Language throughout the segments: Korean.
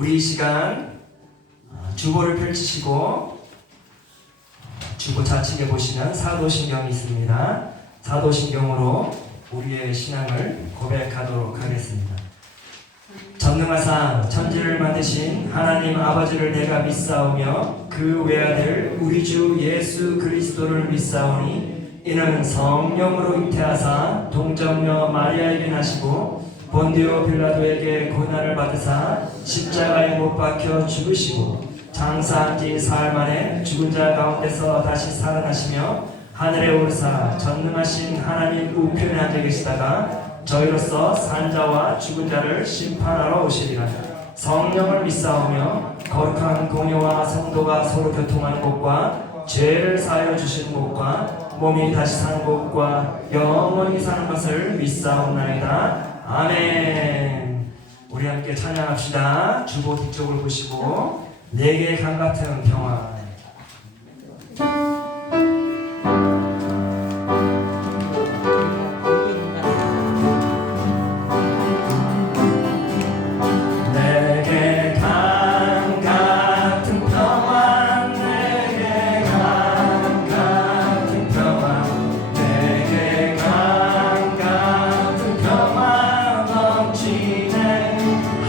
우리 이 시간 주보를 펼치시고 주보 좌측에 보시면 사도신경이 있습니다. 사도신경으로 우리의 신앙을 고백하도록 하겠습니다. 전능하사 천지를 만드신 하나님 아버지를 내가 믿사오며 그 외아들 우리 주 예수 그리스도를 믿사오니 이는 성령으로 잉태하사 동정녀 마리아에게 나시고 본디오 빌라도에게 고난을 받으사 십자가에 못 박혀 죽으시고 장사한 지 사흘 만에 죽은 자 가운데서 다시 살아나시며 하늘에 오르사 전능하신 하나님 우편에 앉아 계시다가 저희로서 산자와 죽은 자를 심판하러 오시리라. 성령을 믿사오며 거룩한 공예와 성도가 서로 교통하는 곳과 죄를 사하여 주시는 곳과 몸이 다시 사는 곳과 영원히 사는 것을 믿사옵나이다. 아멘. 우리 함께 찬양합시다. 주보 뒤쪽을 보시고 내게 강 같은 평화.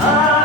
아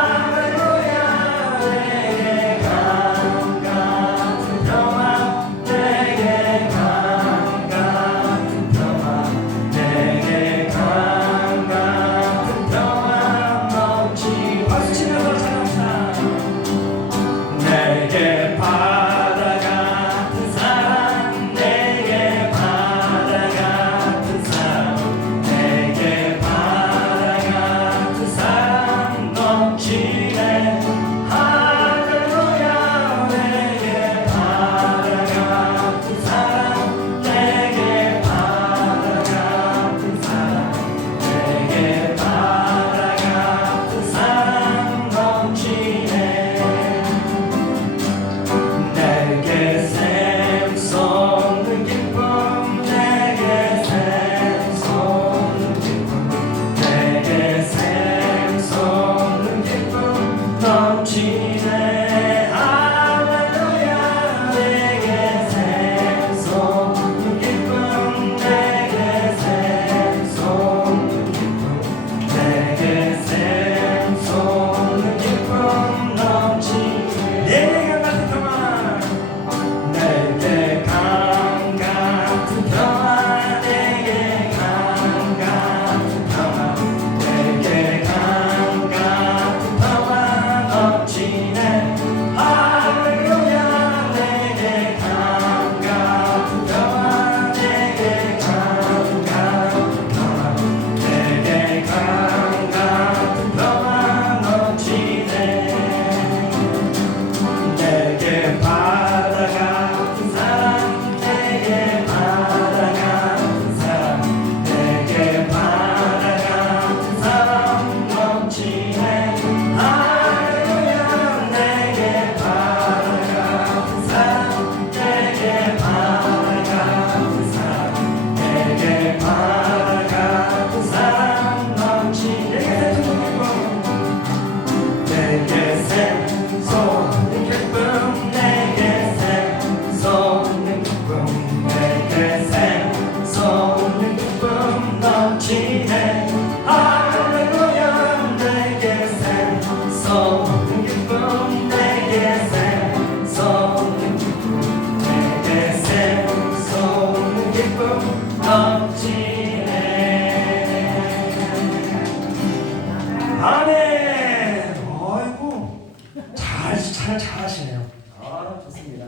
아멘. 아이고, 찬양 잘하시네요. 아, 좋습니다.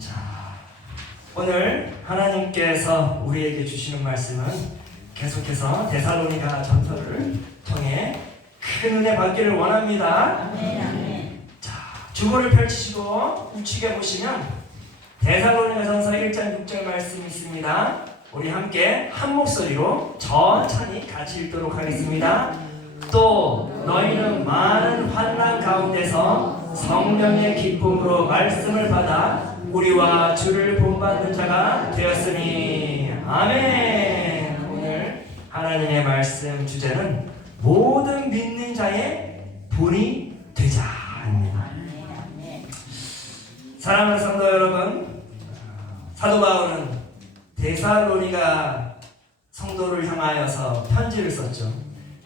자, 오늘 하나님께서 우리에게 주시는 말씀은 계속해서 데살로니가 전서를 통해 큰 은혜 받기를 원합니다. 자, 주보를 펼치시고 우측에 보시면 데살로니가전서 1장 6절 말씀이 있습니다. 우리 함께 한 목소리로 천천히 같이 읽도록 하겠습니다. 또 너희는 많은 환난 가운데서 성령의 기쁨으로 말씀을 받아 우리와 주를 본받는 자가 되었으니. 아멘. 오늘 하나님의 말씀 주제는 모든 믿는 자의 본이 되자입니다. 사랑하는 성도 여러분, 사도 바울은 데살로니가 성도를 향하여서 편지를 썼죠.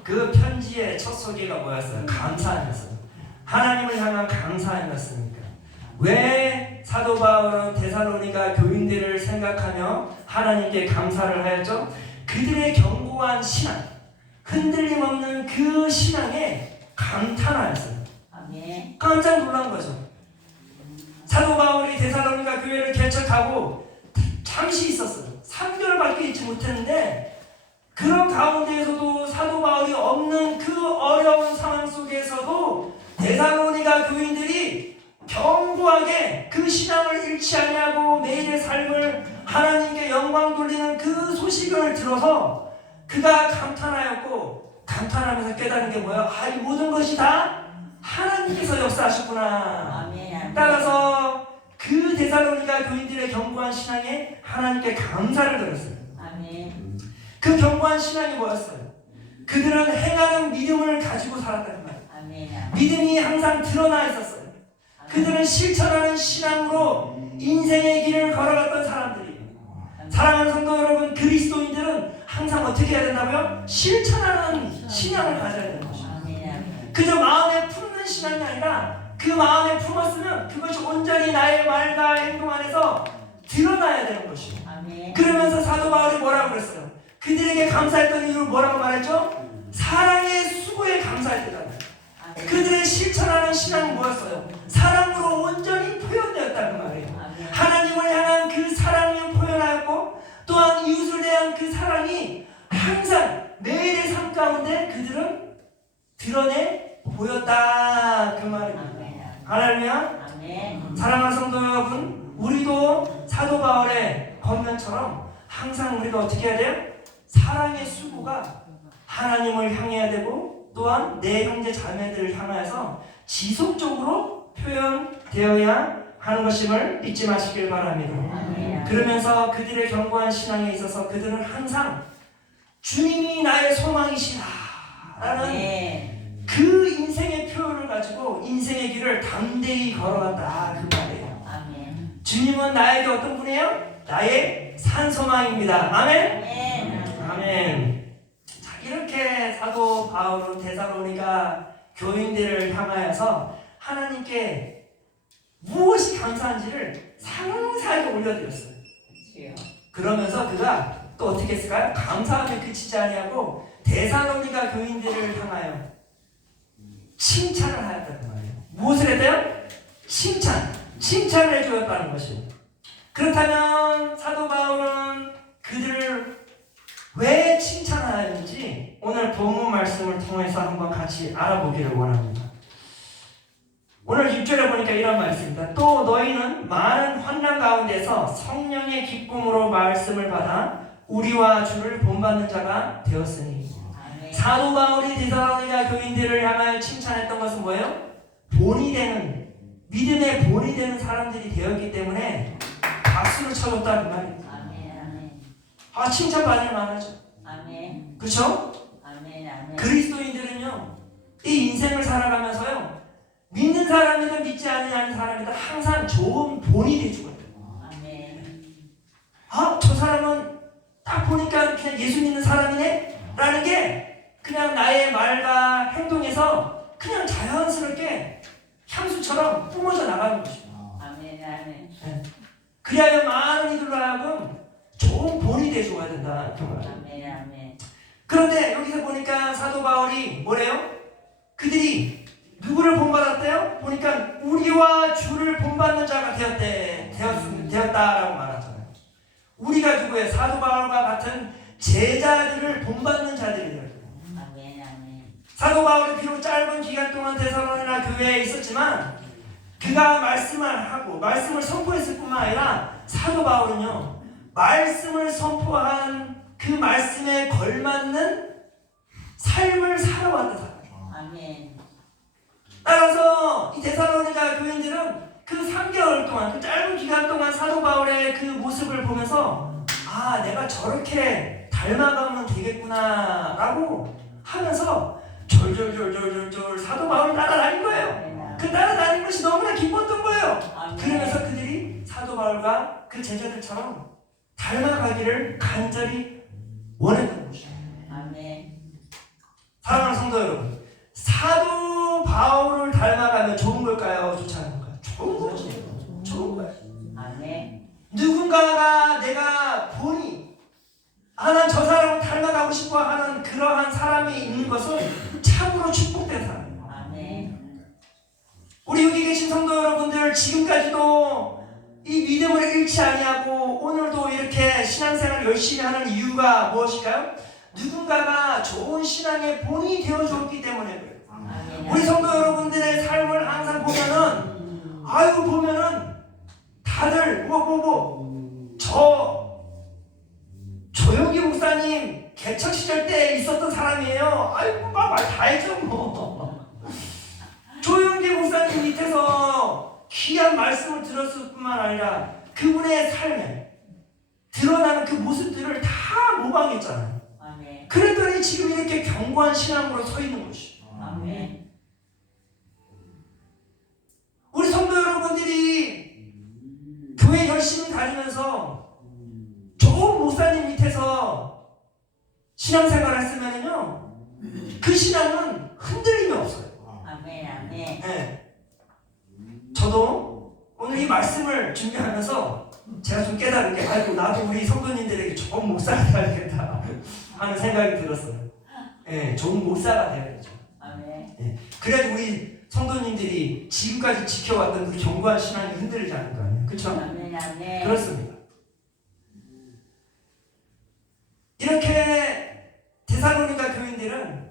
그 편지의 첫 소개가 뭐였어요? 감사함이었어요. 하나님을 향한 감사함이었습니까? 왜 사도 바울은 데살로니가 교인들을 생각하며 하나님께 감사를 하였죠? 그들의 견고한 신앙, 흔들림 없는 그 신앙에 감탄하였어요. 깜짝 놀란 거죠. 사도 바울이 데살로니가 교회를 개척하고 잠시 있었어요. 3개월밖에 있지 못했는데 그런 가운데에서도 사도 바울이 없는 그 어려운 상황 속에서도 데살로니가 교인들이 견고하게 그 신앙을 잃지 아니하고 매일의 삶을 하나님께 영광 돌리는 그 소식을 들어서 그가 감탄하였고, 감탄하면서 깨달은 게 뭐예요? 아, 이 모든 것이 다 하나님께서 역사하셨구나. 따라서 그 데살로니가 교인들의 견고한 신앙에 하나님께 감사를 드렸어요. 그 견고한 신앙이 뭐였어요? 그들은 행하는 믿음을 가지고 살았다는 말이에요. 믿음이 항상 드러나 있었어요. 그들은 실천하는 신앙으로 인생의 길을 걸어갔던 사람들이에요. 사랑하는 성도 여러분, 그리스도인들은 항상 어떻게 해야 된다고요? 실천하는 신앙을 가져야 되는 것입니다. 그저 마음에 품는 신앙이 아니라 그 마음에 품었으면 그것이 온전히 나의 말과 행동 안에서 드러나야 되는 것이에요. 그러면서 사도 바울이 뭐라고 그랬어요? 그들에게 감사했던 이유를 뭐라고 말했죠? 사랑의 수고에 감사했다는 거예요. 그들의 실천하는 신앙은 뭐였어요? 사랑으로 온전히 표현되었다는 말이에요. 하나님을 향한 그 사랑이 표현하였고, 또한 이웃을 대한 그 사랑이 항상 매일의 삶 가운데 그들은 드러내 보였다, 그 말입니다. 할렐루야. 사랑하는 성도 여러분, 우리도 사도 바울의 겉면처럼 항상 우리가 어떻게 해야 돼요? 사랑의 수고가 하나님을 향해야 되고, 또한 내 형제 자매들을 향하여서 지속적으로 표현되어야 하는 것임을 잊지 마시길 바랍니다. 그러면서 그들의 견고한 신앙에 있어서 그들은 항상 주님이 나의 소망이시다라는 그 인생의 표현을 가지고 인생의 길을 담대히 걸어갔다, 그 말이에요. 주님은 나에게 어떤 분이에요? 나의 산소망입니다. 아멘. 아멘. 자, 이렇게 사도 바울은 데살로니가 교인들을 향하여서 하나님께 무엇이 감사한지를 상세하게 올려드렸어요. 그러면서 그가 또 어떻게 했을까요? 감사함에 그치지 아니하고 데살로니가 교인들을 향하여 칭찬을 하였다는 말이에요. 무엇을 했대요? 칭찬을 해주었다는 것이에요. 그렇다면 사도 바울은 그들을 왜 칭찬하였는지 오늘 본문 말씀을 통해서 한번 같이 알아보기를 원합니다. 오늘 6절에 보니까 이런 말씀입니다. 또 너희는 많은 환난 가운데서 성령의 기쁨으로 말씀을 받아 우리와 주를 본받는 자가 되었으니. 사도 바울이 데살로니가 교인들을 향하여 칭찬했던 것은 뭐예요? 본이 되는, 믿음의 본이 되는 사람들이 되었기 때문에 박수를 쳐줬다는 말입니다. 아, 칭찬받을 만하죠. 그렇죠? 그리스도인들은요, 이 인생을 살아가면서요, 믿는 사람이든 믿지 않는 사람이든 항상 좋은 본이 되주거든요. 아, 저 사람은 딱 보니까 그냥 예수 믿는 사람이네? 라는 게 그냥 나의 말과 행동에서 그냥 자연스럽게 향수처럼 뿜어져 나가는 것입니다. 아멘. 그리하여 많은 이들로 하여금 좋은 본이 되어줘야 된다. 아멘. 아멘. 그런데 여기서 보니까 사도 바울이 뭐래요? 그들이 누구를 본받았대요? 보니까 우리와 주를 본받는 자가 되었다라고 말하잖아요. 우리가 누구예요? 사도 바울과 같은 제자들을 본받는 자들이 되었어요. 아멘. 아멘. 사도 바울이 비록 짧은 기간 동안 데살로니가 교회에 있었지만 그가 말씀을 하고 말씀을 선포했을 뿐만 아니라 사도 바울은요, 말씀을 선포한 그 말씀에 걸맞는 삶을 살아왔던 사람이에요. 아멘. 따라서 이 데살로니가 교인들은 그 3개월 동안, 그 짧은 기간 동안 사도 바울의 그 모습을 보면서 아, 내가 저렇게 닮아가면 되겠구나 라고 하면서 졸졸졸졸졸 사도 바울을 따라다닌 거예요. 그 따라다닌 것이 너무나 기뻤던 거예요. 그러면서 그들이 사도 바울과 그 제자들처럼 닮아가기를 간절히 원했던 것이에요. 아멘. 사랑하는 성도 여러분, 사도 바울을 닮아가면 좋은 걸까요? 좋지 않은 걸까요? 좋은 거죠. 좋은 거예요. 아멘. 누군가가 내가 보니 난 저 사람을 닮아가고 싶어 하는 그러한 사람이 있는 것은 참으로 축복된 사람이에요. 아멘. 우리 여기 계신 성도 여러분들, 지금까지도 이 믿음을 잃지 아니하고 오늘도 이렇게 신앙생활을 열심히 하는 이유가 무엇일까요? 누군가가 좋은 신앙의 본이 되어주었기 때문에 그래요. 우리 성도 여러분들의 삶을 항상 보면은, 아이고, 보면은 다들 저 조용기 목사님 개척 시절 때 있었던 사람이에요. 아이고, 말 다 해줘 뭐. 조용기 목사님 밑에서 귀한 말씀을 들었을 뿐만 아니라 그분의 삶에 드러나는 그 모습들을 다 모방했잖아요. 아멘. 그랬더니 지금 이렇게 견고한 신앙으로 서 있는 것이죠. 아멘. 우리 성도 여러분들이 교회 열심히 다니면서 좋은 목사님 밑에서 신앙생활을 했으면요, 그 신앙은 흔들림이 없어요. 아멘. 아멘. 네. 저도 오늘 이 말씀을 준비하면서 제가 좀 깨달은 게, 아이고, 나도 우리 성도님들에게 좋은 목사가 되어야겠다 하는 생각이 들었어요. 네, 좋은 목사가 되어야죠. 아멘. 네. 그래야 우리 성도님들이 지금까지 지켜왔던 그 견고한 신앙이 흔들리지 않을 거 아니에요. 그렇죠? 아멘. 아멘. 그렇습니다. 이렇게 데살로니가 교인들은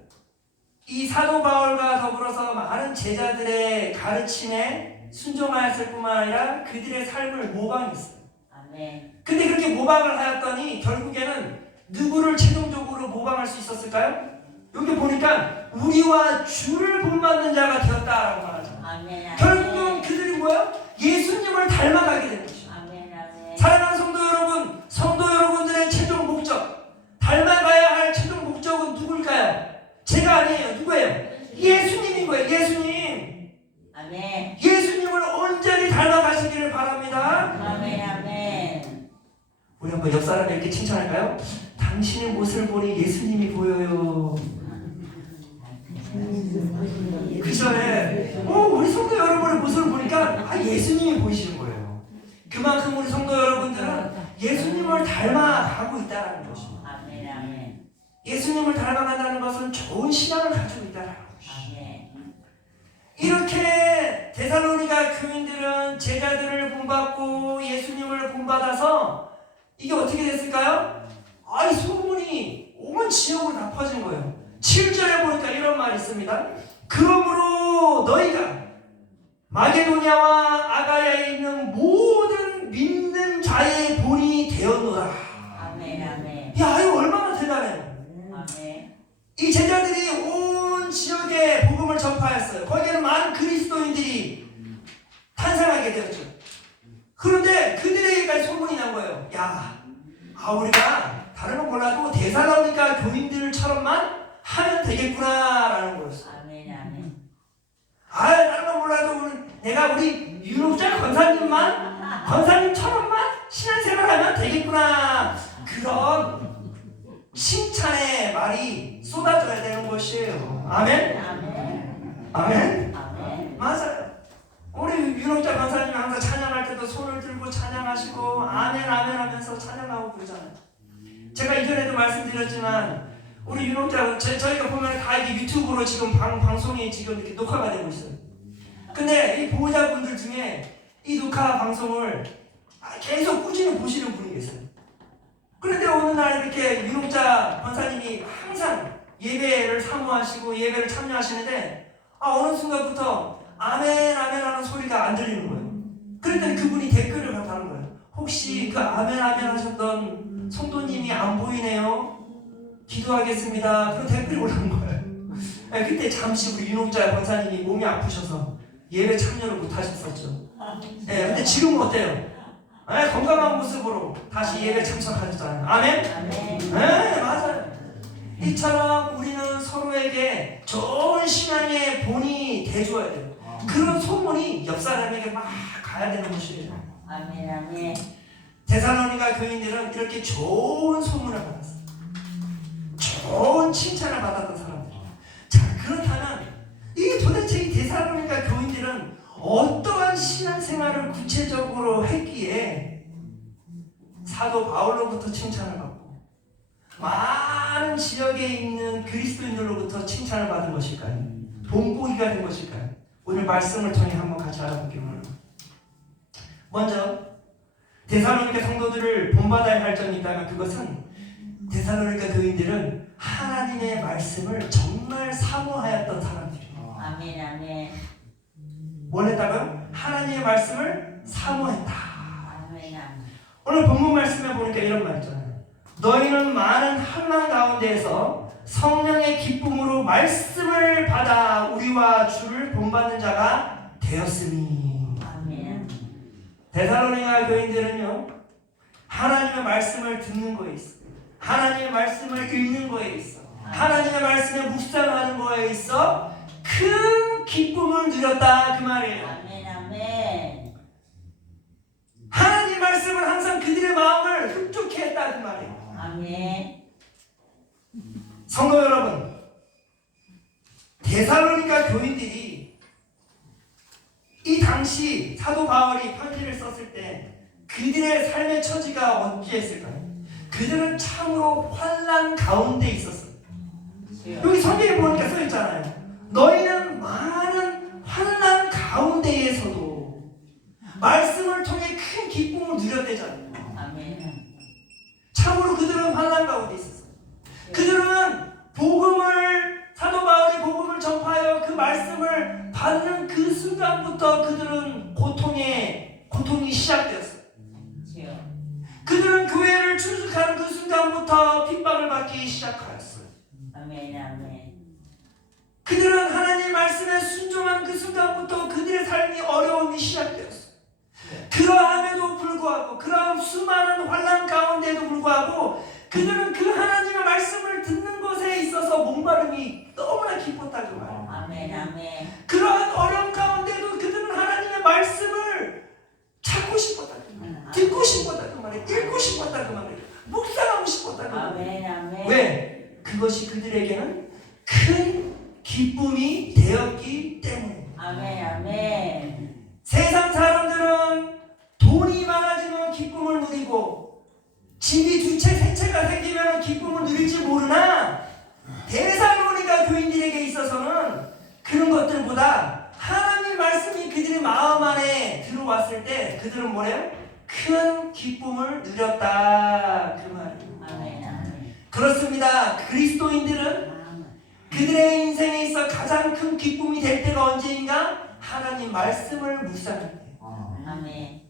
이 사도 바울과 더불어서 많은 제자들의 가르침에 순종하였을 뿐만 아니라 그들의 삶을 모방했어요. 아멘. 근데 그렇게 모방을 하였더니 결국에는 누구를 최종적으로 모방할 수 있었을까요? 여기 보니까 우리와 주를 본받는 자가 되었다라고 말하죠. 아멘. 결국은 그들이 뭐예요? 예수님을 닮아가게 된 것이죠. 아멘. 아멘. 사랑하는 성도 여러분, 성도 여러분들의 최종 목적, 닮아가야 할 최종 목적은 누굴까요? 제가 아니에요. 누구예요? 예수님인 거예요. 예수님. 아멘. 예수님을 온전히 닮아가시기를 바랍니다. 아멘. 아멘. 우리 한번 옆 사람에 이렇게 칭찬할까요? 당신의 모습을 보니 예수님이 보여요. 그죠? 우리 성도 여러분의 모습을 보니까 예수님이 보이시는 거예요. 그만큼 우리 성도 여러분들은 예수님을 닮아가고 있다는 것입니다. 아멘. 아멘. 예수님을 닮아간다는 것은 좋은 신앙을 가지고 있다는 것입니다. 아멘. 이렇게 데살로니가 교인들은 제자들을 본받고 예수님을 본받아서 이게 어떻게 됐을까요? 이 소문이 온 지역으로 다 퍼진 거예요. 7절에 보니까 이런 말이 있습니다. 그러므로 너희가 마게도냐와 아가야에 있는 모든 믿는 자의 본이 되었노라. 아멘. 아멘. 야, 이거 얼마나 대단해요. 아멘. 이 제자들이 온 지역에 복음을 전파했어요. 거기에는 많은 그리스도인들이 탄생하게 되었죠. 그런데 그들에게까지 소문이 난 거예요. 야, 우리가 다른 건 몰라도 데살로니가 교인들처럼만 하면 되겠구나라는 거였어요. 아멘. 아멘. 다른 건 몰라도 내가 우리 윤옥자 권사님처럼만 신앙생활하면 되겠구나, 그런 칭찬의 말이 쏟아져야 되는 것이에요. 아멘? 아멘. 아멘? 아멘. 맞아요. 우리 윤옥자 권사님이 항상 찬양할 때도 손을 찬양하시고 아멘 아멘 하면서 찬양하고 그러잖아요. 제가 이전에도 말씀드렸지만 우리 유목자 저희가 보면 다 이게 유튜브로 지금 방송이 지금 이렇게 녹화가 되고 있어요. 근데 이 보호자분들 중에 이 녹화 방송을 계속 꾸준히 보시는 분이 계세요. 그런데 어느 날 이렇게 유목자 권사님이 항상 예배를 사모하시고 예배를 참여하시는데 어느 순간부터 아멘 아멘 하는 소리가 안 들리는 거예요. 그랬더니 그분이 댓글을 다는 거예요. 혹시 그 아멘 아멘 하셨던 성도님이 안 보이네요. 기도하겠습니다. 그런 댓글이 올라온 거예요. 그때 잠시 우리 유목자 권사님이 몸이 아프셔서 예배 참여를 못 하셨었죠. 근데 지금은 어때요? 건강한 모습으로 다시 예배 참석하셨잖아요. 아멘? 아멘. 맞아요. 이처럼 우리는 서로에게 좋은 신앙의 본이 돼줘야 돼요. 그런 소문이 옆 사람에게 막 가야 되는 것이에요. 아멘. 아멘. 데살로니가 교인들은 이렇게 좋은 소문을 받았어요. 좋은 칭찬을 받았던 사람들. 자, 그렇다면 이 도대체 이 데살로니가 교인들은 어떠한 신앙생활을 구체적으로 했기에 사도 바울로부터 칭찬을 받고 많은 지역에 있는 그리스도인들로부터 칭찬을 받은 것일까요? 본보기가 된 것일까요? 오늘 말씀을 통해 한번 같이 알아볼게요. 먼저 데살로니가 성도들을 본받아야 할 점이 있다면 그것은 데살로니가 교인들은 하나님의 말씀을 정말 사모하였던 사람들이에요. 아멘. 아멘. 뭘 했다고요? 하나님의 말씀을 사모했다. 아멘. 아멘. 오늘 본문 말씀에 보니까 이런 말 있잖아요. 너희는 많은 환난 가운데에서 성령의 기쁨으로 말씀을 받아 우리와 주를 본받는 자가 되었으니. 아멘. 데살로니가 교인들은요, 하나님의 말씀을 듣는 거에 있어, 하나님의 말씀을 읽는 거에 있어, 하나님의 말씀에 묵상하는 거에 있어 큰 기쁨을 누렸다 그 말이에요. 아멘. 아멘. 하나님 말씀은 항상 그들의 마음을 흡족해 했다 그 말이에요. 아멘. 성도 여러분, 데살로니가 교인들이 이 당시 사도 바울이 편지를 썼을 때 그들의 삶의 처지가 어찌했을까요? 그들은 참으로 환난 가운데 있었어요. 여기 성경에 보니까 써 있잖아요. 너희는 많은 환난 가운데에서도 말씀을 통해 큰 기쁨을 누렸대잖아요. 아멘. 참으로 그들은 환난 가운데 있었어요. 그들은 복음을, 사도 바울이 복음을 전파하여 그 말씀을 받는 그 순간부터 그들은 고통이 시작되었어요. 그들은 교회를 출석하는 그 순간부터 핍박을 받기 시작하였어요. 아멘. 아멘. 그들은 하나님 말씀에 순종한 그 순간부터 그들의 삶이 어려움이 시작되었어요. 그러함에도 불구하고, 그러한 수많은 환난 가운데에도 불구하고 그들은 그 하나님의 말씀을 듣는 것에 있어서 목마름이 너무나 깊었다 그 말이에요. 아멘. 아멘. 그러한 어려움 가운데도 그들은 하나님의 말씀을 찾고 싶었다 그 말이에요. 듣고 싶었다 그 말이에요. 읽고 싶었다 그 말이에요. 묵상하고 싶었다 그 말이에요. 아멘. 아멘. 왜? 그것이 그들에게는 큰 기쁨이 되었기 때문에. 아멘. 아멘. 세상 사람들은 돈이 많아지면 기쁨을 누리고 집이 두 채, 세 채가 생기면 기쁨을 누릴지 모르나 데살로니가 교인들에게 있어서는 그런 것들보다 하나님 말씀이 그들의 마음 안에 들어왔을 때 그들은 뭐래요? 큰 기쁨을 누렸다 그 말이에요. 아멘. 아멘. 그렇습니다. 그리스도인들은 그들의 인생에 있어 가장 큰 기쁨이 될 때가 언제인가? 하나님 말씀을 묵상할 때. 아멘.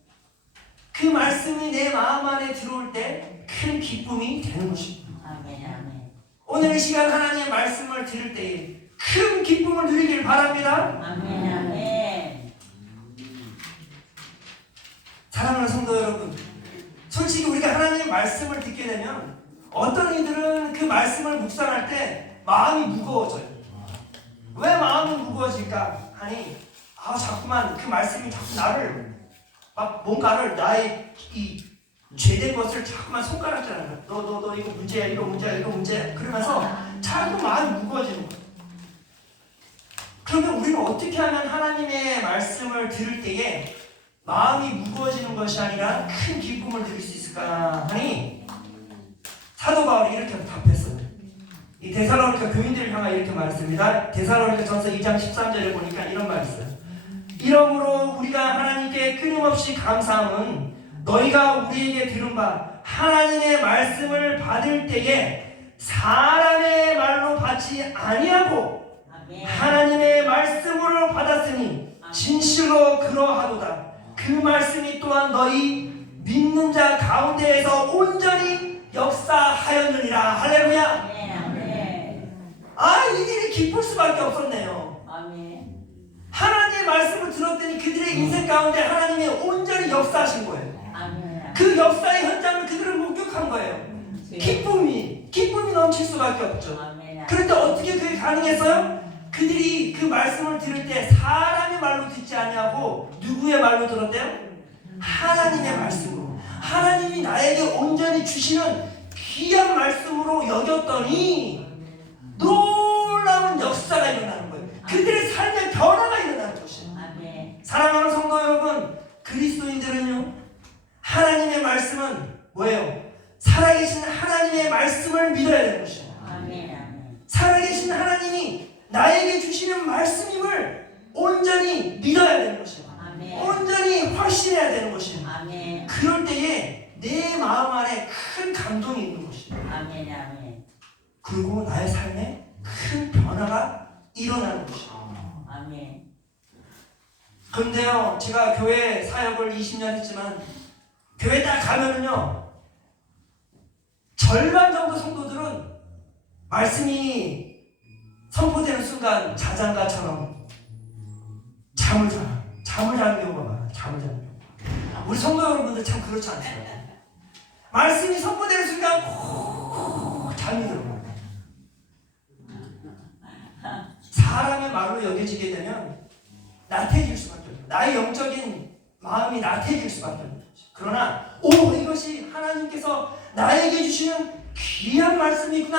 그 말씀이 내 마음 안에 들어올 때 큰 기쁨이 되는 것입니다. 아멘. 아멘. 오늘 이 시간 하나님의 말씀을 들을 때에 큰 기쁨을 누리길 바랍니다. 아멘. 아멘. 사랑하는 성도 여러분, 솔직히 우리가 하나님의 말씀을 듣게 되면 어떤 이들은 그 말씀을 묵상할 때 마음이 무거워져요. 왜 마음이 무거워질까 하니 자꾸만 그 말씀이 자꾸 나를 막 뭔가를 나의 이 죄된 것을 자꾸만 손가락질하는 거야. 너 이거 문제야, 이거 문제야, 이거 문제야. 그러면서 자꾸 마음이 무거워지는 거야. 그러면 우리는 어떻게 하면 하나님의 말씀을 들을 때에 마음이 무거워지는 것이 아니라 큰 기쁨을 누릴 수 있을까 하니 사도 바울이 이렇게 답했어요. 이 데살로니가 교인들을 향하여 이렇게 말했습니다. 데살로니가 전서 2장 13절에 보니까 이런 말이 있어요. 이러므로 우리가 하나님께 끊임없이 감사함은 너희가 우리에게 들은 바 하나님의 말씀을 받을 때에 사람의 말로 받지 아니하고 아멘. 하나님의 말씀으로 받았으니 진실로 그러하도다. 그 말씀이 또한 너희 믿는 자 가운데에서 온전히 역사하였느니라. 할렐루야. 아멘. 아멘. 아, 이들이 기쁠 수밖에 없었네요. 아멘. 하나님의 말씀을 들었더니 그들의 인생 가운데 하나님이 온전히 역사하신 거예요. 아멘. 그 역사의 현장을 그들은 목격한 거예요. 기쁨이 넘칠 수밖에 없죠. 아멘. 그런데 어떻게 그게 가능했어요? 그들이 그 말씀을 들을 때 사람의 말로 듣지 아니하고 누구의 말로 들었대요? 하나님의 말씀으로. 하나님이 나에게 온전히 주시는 귀한 말씀으로 여겼더니 놀라운 역사가 일어나는 거예요. 그들의 삶의 변화가 일어나는 것이에요. 아멘. 사랑하는 성도 여러분, 그리스도인들은요, 하나님의 말씀은 뭐예요? 살아계신 하나님의 말씀을 믿어야 되는 것이에요. 아멘. 아멘. 살아계신 하나님이 나에게 주시는 말씀임을 온전히 믿어야 되는 것이에요. 아멘. 온전히 확신해야 되는 것이에요. 아멘. 그럴 때에 내 마음 안에 큰 감동이 있는 것이에요. 아멘. 아멘. 그리고 나의 삶에 큰 변화가 일어나는 것이에요. 아멘. 그런데요, 제가 교회 사역을 20년 했지만 교회 딱 가면은요, 절반 정도 성도들은 말씀이 선포되는 순간 자장가처럼 잠을 자는 경우가 많아요. 잠을 자는 경우가. 우리 성도 여러분들 참 그렇지 않습니까? 말씀이 선포되는 순간 잠이 들어요. 사람의 말로 여겨지게 되면 나태해질 수밖에 없어요. 나의 영적인 마음이 나태해질 수밖에 없어요. 그러나 이것이 하나님께서 나에게 주시는 귀한 말씀이구나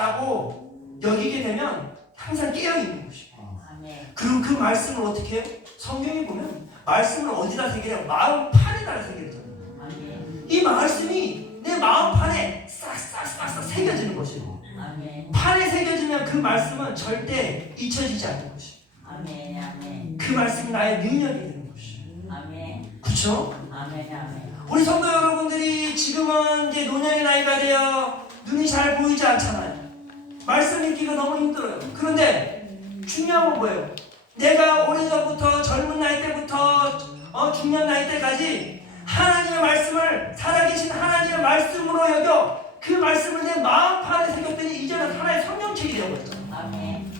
라고 여기게 되면 항상 깨어있는 것이에요. 아멘. 그리고 그 말씀을 어떻게 해요? 성경에 보면 말씀을 어디다 새기래요? 마음판에다 새기잖아요. 아멘. 이 말씀이 내 마음판에 싹싹싹싹 새겨지는 것이에요. 아멘. 판에 새겨지면 그 말씀은 절대 잊혀지지 않는 것이에요. 아멘. 아멘. 그 말씀이 나의 능력이 되는 것이에요. 아멘. 그렇죠? 아멘. 아멘. 우리 성도 여러분들이 지금은 이제 노년의 나이가 되어 눈이 잘 보이지 않잖아요. 말씀 읽기가 너무 힘들어요. 그런데 중요한 건 뭐예요? 내가 오래전부터 젊은 나이 때부터 중년 나이 때까지 하나님의 말씀을 살아계신 하나님의 말씀으로 여겨 그 말씀을 내 마음판에 새겼더니 이제는 하나의 성경책이 되어버렸잖아요. 아멘.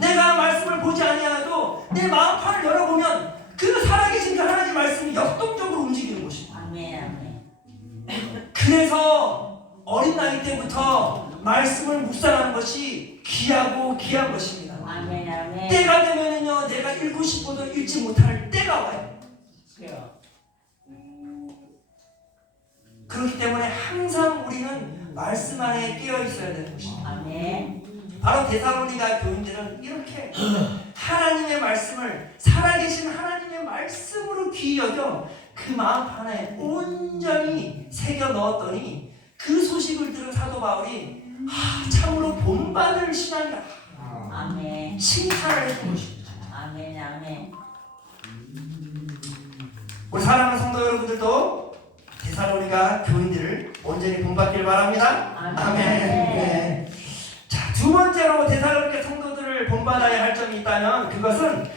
내가 말씀을 보지 아니하여도 내 마음판을 열어보면 그 살아계신 그 하나님의 말씀이 역동적으로 움직이는 것입니다. 아멘. 아멘. 그래서 어린 나이 때부터 말씀을 묵상하는 것이 귀하고 귀한 것입니다. 아멘. 아멘. 때가 되면은요, 내가 읽고 싶어도 읽지 못할 때가 와요. 그렇기 때문에 항상 우리는 말씀 안에 깨어 있어야 되는 것입니다. 아멘. 바로 데살로니가 교인들은 이렇게 하나님의 말씀을 살아계신 하나님의 말씀으로 귀히 여겨 그 마음판에 온전히 새겨 넣었더니 그 소식을 들은 사도 바울이 참으로 본받을 신앙이다. 아멘. 칭찬을 해준 것입니다. 아멘. 아멘. 우리 사랑하는 성도 여러분들도 데살로니가 교인들을 온전히 본받길 바랍니다. 아멘. 네. 자, 두 번째로 데살로니가 성도들을 본받아야 할 점이 있다면 그것은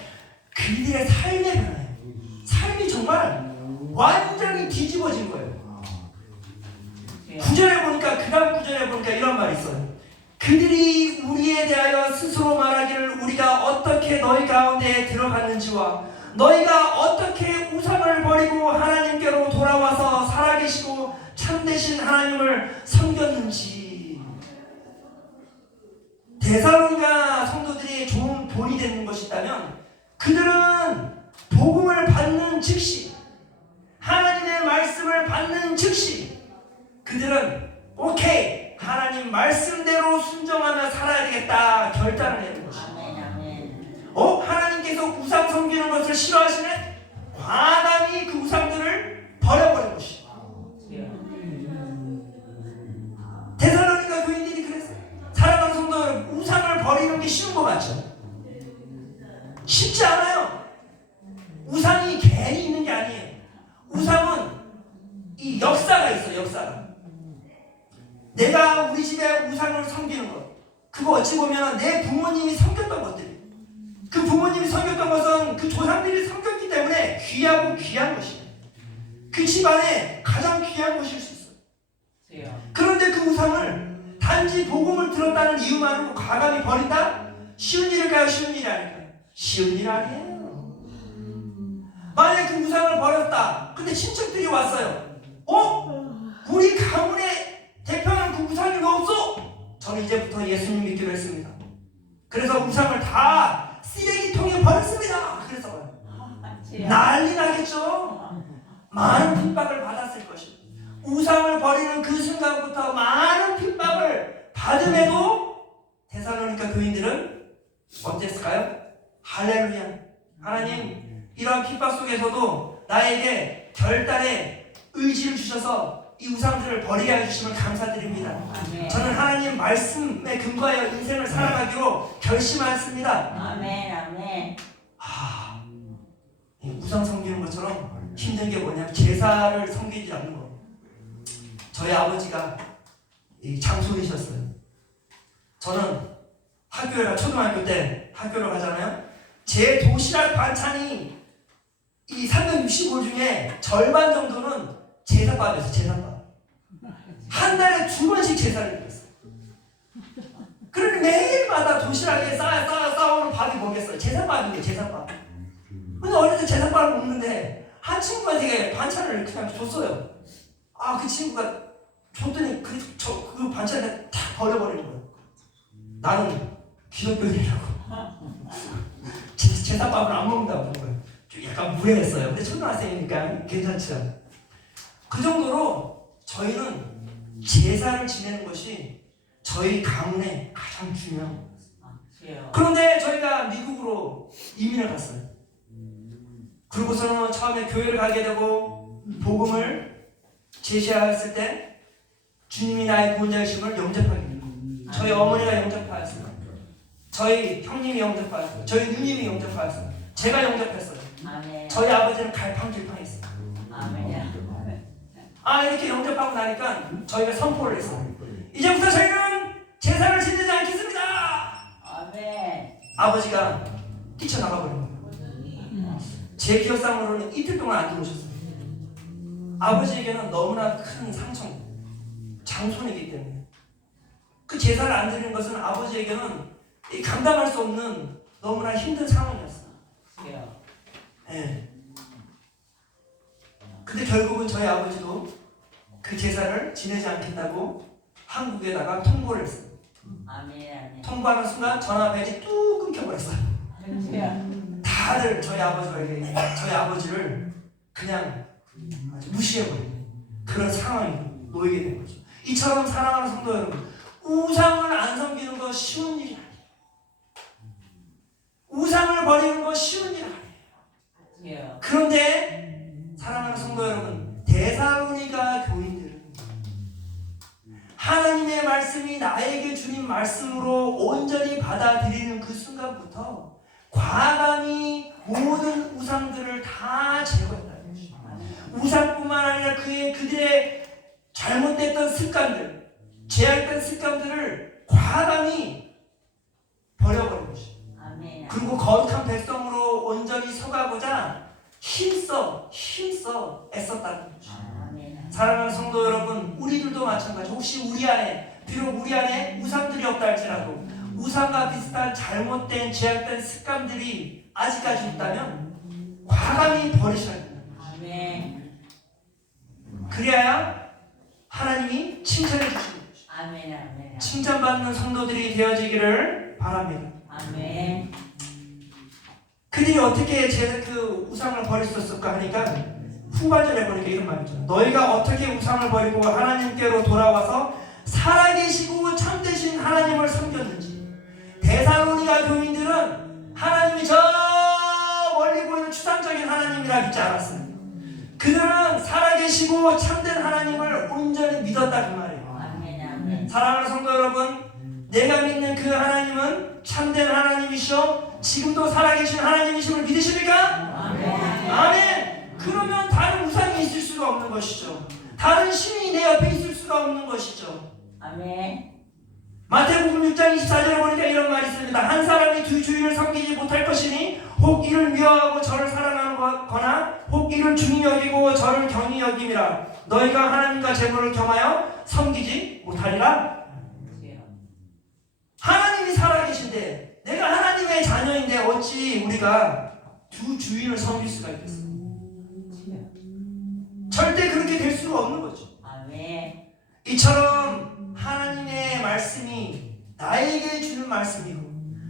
그들의 삶의 변화예요. 삶이 정말 완전히 뒤집어진 거예요. 구절에 보니까 그 다음 구절에 보니까 이런 말이 있어요. 그들이 우리에 대하여 스스로 말하기를 우리가 어떻게 너희 가운데에 들어갔는지와 너희가 어떻게 우상을 버리고 하나님께로 돌아와서 살아계시고 참되신 하나님을 섬겼는지. 데살로니가 성도들이 좋은 본이 되는 것이 있다면 그들은 복음을 받는 즉시, 하나님의 말씀을 받는 즉시 그들은 오케이, 하나님 말씀대로 순종하며 살아야 되겠다 결단을 내는 것입니다. 아멘. 아멘. 하나님께서 우상 섬기는 것을 싫어하시네? 과감히 그 이 역사가 있어. 역사가. 내가 우리 집에 우상을 섬기는 것, 그거 어찌 보면 내 부모님이 섬겼던 것들이, 그 부모님이 섬겼던 것은 그 조상들이 섬겼기 때문에 귀하고 귀한 것이에요. 그 집안에 가장 귀한 것일 수 있어요. 그런데 그 우상을 단지 복음을 들었다는 이유만으로 과감히 버린다? 쉬운 일일까요? 쉬운 일이 아닐까요? 쉬운 일 아니에요. 만약에 그 우상을 버렸다. 근데 친척들이 왔어요. 우리 가문의 대표하는 그 우상이 왜 없어? 저는 이제부터 예수님 믿기로 했습니다. 그래서 우상을 다 쓰레기통에 버렸습니다. 그래서 난리 나겠죠. 많은 핍박을 받았을 것이고, 우상을 버리는 그 순간부터 많은 핍박을 받음에도 데살로니가 교인들은 어땠을까요? 할렐루야, 하나님 이러한 핍박 속에서도 나에게 결단의 의지를 주셔서 이 우상들을 버리게 해주시면 감사드립니다. 아멘. 저는 하나님 말씀에 근거하여 인생을 살아가기로 결심하였습니다. 아멘. 아멘. 이 우상 섬기는 것처럼 힘든 게 뭐냐면 제사를 섬기지 않는 거. 저희 아버지가 이 장손이셨어요. 저는 학교에 초등학교 때 학교를 가잖아요. 제 도시락 반찬이 이 365 중에 절반 정도는 제사밥이었어요. 제사밥. 한 달에 2번씩 제사를 드렸어요. 그러니 매일마다 도시락에 쌓아오는 밥이 뭐겠어요? 제사밥이에요. 제사밥. 근데 어릴 때 제사밥을 먹는데 한 친구가 되게 반찬을 그냥 줬어요. 그 친구가 줬더니 그 반찬을 다 버려버리는 거예요. 나는 기독교인이라고 제사밥을 안 먹는다고 그런 거예요. 좀 약간 무례했어요. 근데 초등학생이니까 괜찮죠. 그 정도로 저희는 제사를 지내는 것이 저희 가문의 가장 중요한 거예요. 그런데 저희가 미국으로 이민을 갔어요. 그러고서는 처음에 교회를 가게 되고 복음을 제시했을 때 주님이 나의 구원자이심을 영접하게 됩니다. 저희 어머니가 영접하였어요. 저희 형님이 영접하였어요. 저희 누님이 영접하였어요. 제가 영접했어요. 아멘. 저희 아버지는 갈팡질팡했어요. 아멘. 이렇게 영접하고 나니까 저희가 선포를 했어요. 이제부터 저희는 제사를 지내지 않겠습니다. 아멘. 아버지가 뛰쳐나가 버린 거예요. 제 기억상으로는 이틀 동안 안 들어오셨어요. 아버지에게는 너무나 큰 상처, 장손이기 때문에 그 제사를 안 드리는 것은 아버지에게는 감당할 수 없는 너무나 힘든 상황이었어요. 네. 근데 결국은 저희 아버지도 그 제사를 지내지 않겠다고 한국에다가 통보를 했어요. 아멘. 통보하는 순간 전화벨이 뚝 끊겨버렸어요. 다들 저희 아버지를 그냥 아주 무시해버리는 그런 상황이 놓이게 된 거죠. 이처럼 사랑하는 성도 여러분, 우상을 안 섬기는 거 쉬운 일이 아니에요. 우상을 버리는 거 쉬운 일 아니에요. 그런데 사랑하는 성도 여러분, 데살로니가 교인들은 하나님의 말씀이 나에게 주님 말씀으로 온전히 받아들이는 그 순간부터 과감히 모든 우상들을 다 제거했다는 것이죠. 우상뿐만 아니라 그들의 잘못됐던 습관들, 제약된 습관들을 과감히 버려버린 것이죠. 그리고 거룩한 백성으로 온전히 서가고자 힘써 애썼다는 거죠. 사랑하는 성도 여러분, 우리들도 마찬가지. 혹시 비록 우리 안에 우상들이 없다 할지라도 우상과 비슷한 잘못된 제약된 습관들이 아직까지 있다면 과감히 버리셔야 됩니다. 그래야 하나님이 칭찬해 주시는 것이죠. 칭찬받는 성도들이 되어지기를 바랍니다. 그들이 어떻게 그 우상을 버릴 수 있었을까 하니까 후반절에 보니까 이런 말이 있잖아요. 너희가 어떻게 우상을 버리고 하나님께로 돌아와서 살아계시고 참되신 하나님을 섬겼는지. 데살로니가 교인들은 하나님이 저 멀리 보이는 추상적인 하나님이라 믿지 않았습니다. 그들은 살아계시고 참된 하나님을 온전히 믿었다 그 말이에요. 사랑하는 성도 여러분, 내가 믿는 그 하나님은 참된 하나님이시오 지금도 살아계신 하나님이심을 믿으십니까? 아멘. 그러면 다른 우상이 있을 수가 없는 것이죠. 다른 신이 내 옆에 있을 수가 없는 것이죠. 아멘. 마태복음 6장 24절에 보니까 이런 말이 있습니다. 한 사람이 두 주인을 섬기지 못할 것이니 혹 이를 미워하고 저를 사랑하거나 혹 이를 중히 여기고 저를 경히 여김이라. 너희가 하나님과 재물을 겸하여 섬기지 못하리라. 하나님이 살아계신데 내가 하나님의 자녀인데 어찌 우리가 두 주인을 섬길 수가 있겠어? 절대 그렇게 될 수가 없는 거죠. 아멘. 이처럼 하나님의 말씀이 나에게 주는 말씀이고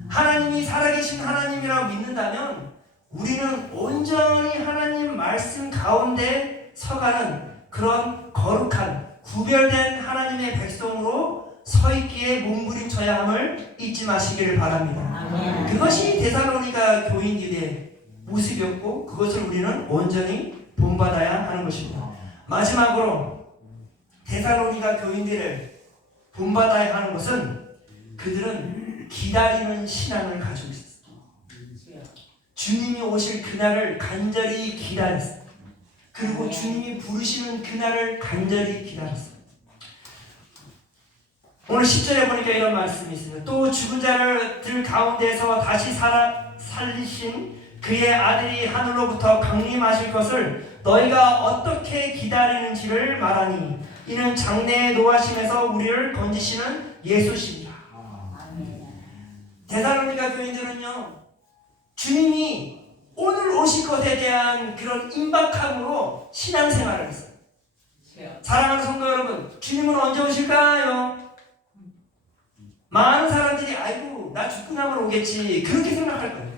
하나님이 살아계신 하나님이라고 믿는다면 우리는 온전히 하나님 말씀 가운데 서가는 그런 거룩한 구별된 하나님의 백성으로 서 있기에 몸부림쳐야 함을 잊지 마시기를 바랍니다. 아멘. 그것이 데살로니가 교인들의 모습이었고 그것을 우리는 온전히 본받아야 하는 것입니다. 마지막으로 데살로니가 교인들을 본받아야 하는 것은 그들은 기다리는 신앙을 가지고 있었어요. 주님이 오실 그날을 간절히 기다렸어요. 그리고 주님이 부르시는 그날을 간절히 기다렸어요. 오늘 10절에 보니까 이런 말씀이 있습니다. 또 죽은 자들 가운데서 다시 살리신 그의 아들이 하늘로부터 강림하실 것을 너희가 어떻게 기다리는지를 말하니 이는 장래의 노하심에서 우리를 건지시는 예수십니다. 데살로니가 교인들은요, 주님이 오늘 오실 것에 대한 그런 임박함으로 신앙생활을 했어요. 사랑하는 성도 여러분, 주님은 언제 오실까요? 많은 사람들이 아이고 나 죽고 나면 오겠지 그렇게 생각할 거예요.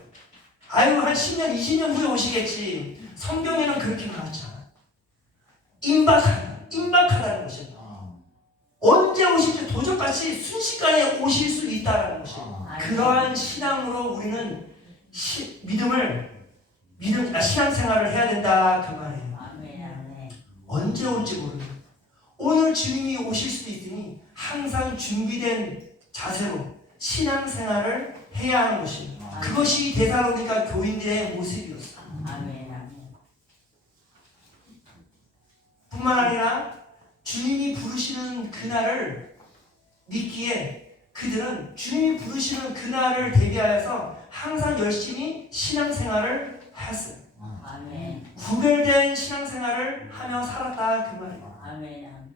아이고 한 10년 20년 후에 오시겠지. 성경에는 그렇게 나왔지 않아요. 임박하다는 것이에요. 언제 오실지 도적같이 순식간에 오실 수 있다는 것이에요. 그러한 신앙으로 우리는 신앙생활을 해야 된다 그 말이에요. 언제 올지 모릅니다. 오늘 주님이 오실 수도 있으니 항상 준비된 자세로 신앙생활을 해야 하는 것입니다. 그것이 데살로니가 교인들의 모습이었어요. 뿐만 아니라 주님이 부르시는 그날을 믿기에 그들은 주님이 부르시는 그날을 대비하여서 항상 열심히 신앙생활을 했어요. 구별된 신앙생활을 하며 살았다 그 말이에요.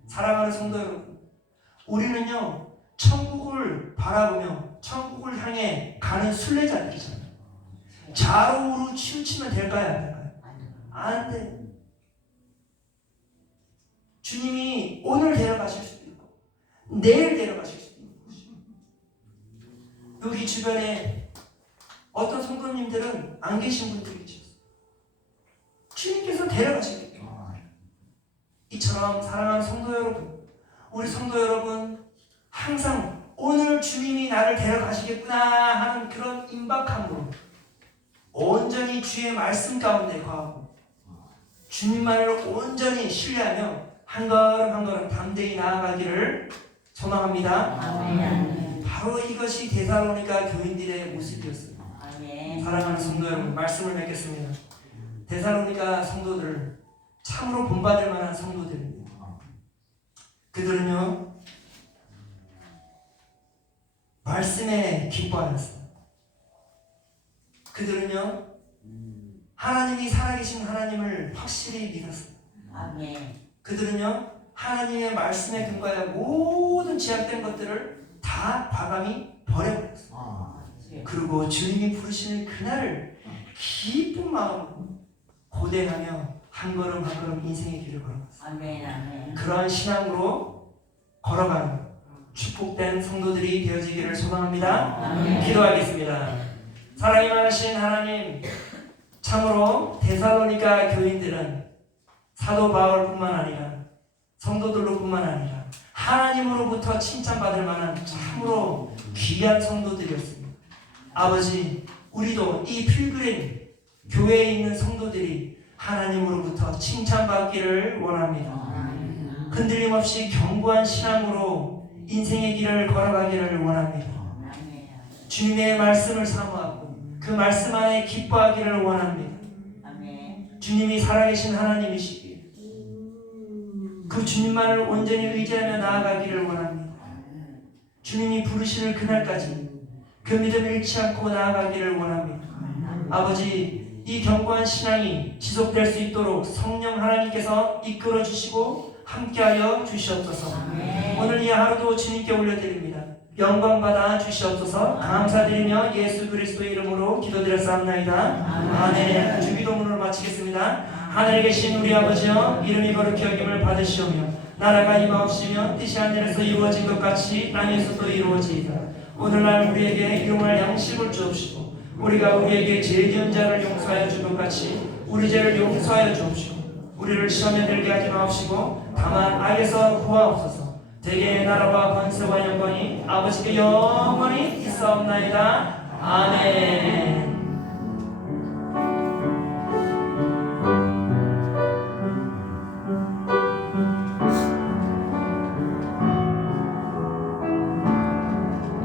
사랑하는 성도 여러분, 우리는요 천국을 바라보며 천국을 향해 가는 순례자들이잖아요. 좌우로 치우치면 될까요? 안 될까요? 안 돼. 주님이 오늘 데려가실 수도 있고 내일 데려가실 수도 있는 것이죠. 여기 주변에 어떤 성도님들은 안 계신 분들이 있어요. 주님께서 데려가시겠죠. 이처럼 사랑하는 성도 여러분, 우리 성도 여러분 항상 오늘 주님이 나를 데려가시겠구나 하는 그런 임박함으로 온전히 주의 말씀 가운데 거하고 주님만을 온전히 신뢰하며 한 걸음 한 걸음 담대히 나아가기를 소망합니다. 바로 이것이 데살로니가 교인들의 모습이었습니다. 사랑하는 성도 여러분, 말씀을 맺겠습니다. 데살로니가 성도들 참으로 본받을 만한 성도들입니다. 그들은요 말씀에 기뻐하였어요. 그들은요 하나님이 살아계신 하나님을 확실히 믿었어요. 그들은요 하나님의 말씀에 근거하여 모든 제약된 것들을 다 과감히 버려버렸어요. 그리고 주님이 부르시는 그날을 기쁜 마음으로 고대하며 한 걸음 한 걸음 인생의 길을 걸어갔어요. 그러한 신앙으로 걸어가는 축복된 성도들이 되어지기를 소망합니다. 기도하겠습니다. 사랑이 많으신 하나님, 참으로 데살로니가 교인들은 사도 바울뿐만 아니라 성도들로 뿐만 아니라 하나님으로부터 칭찬받을 만한 참으로 귀한 성도들이었습니다. 아버지, 우리도 이 필그림 교회에 있는 성도들이 하나님으로부터 칭찬받기를 원합니다. 흔들림 없이 견고한 신앙으로 인생의 길을 걸어가기를 원합니다. 주님의 말씀을 사모하고 그 말씀 안에 기뻐하기를 원합니다. 주님이 살아계신 하나님이시기에 그 주님만을 온전히 의지하며 나아가기를 원합니다. 주님이 부르시는 그날까지 그 믿음 잃지 않고 나아가기를 원합니다. 아버지, 이 견고한 신앙이 지속될 수 있도록 성령 하나님께서 이끌어 주시고 함께하여 주시옵소서. 오늘 이 하루도 주님께 올려드립니다. 영광 받아 주시옵소서. 감사드리며 예수 그리스도의 이름으로 기도드렸사옵나이다. 아멘. 주기도문을 마치겠습니다. 하늘에 계신 우리 아버지여, 이름이 거룩히 여김을 받으시오며 나라가 임하옵시며 뜻이 하늘에서 이루어진 것 같이 땅에서도 이루어지이다. 오늘날 우리에게 일용할 양식을 주옵시고 우리가 우리에게 죄 지은 자를 용서하여 준 것 같이 우리 죄를 용서하여 주옵시고 우리를 시험에 들게 하지 마옵시고 다만 악에서 구하옵소서. 대개의 나라와 권세와 영광이 아버지께 영원히 있사옵나이다. 아멘.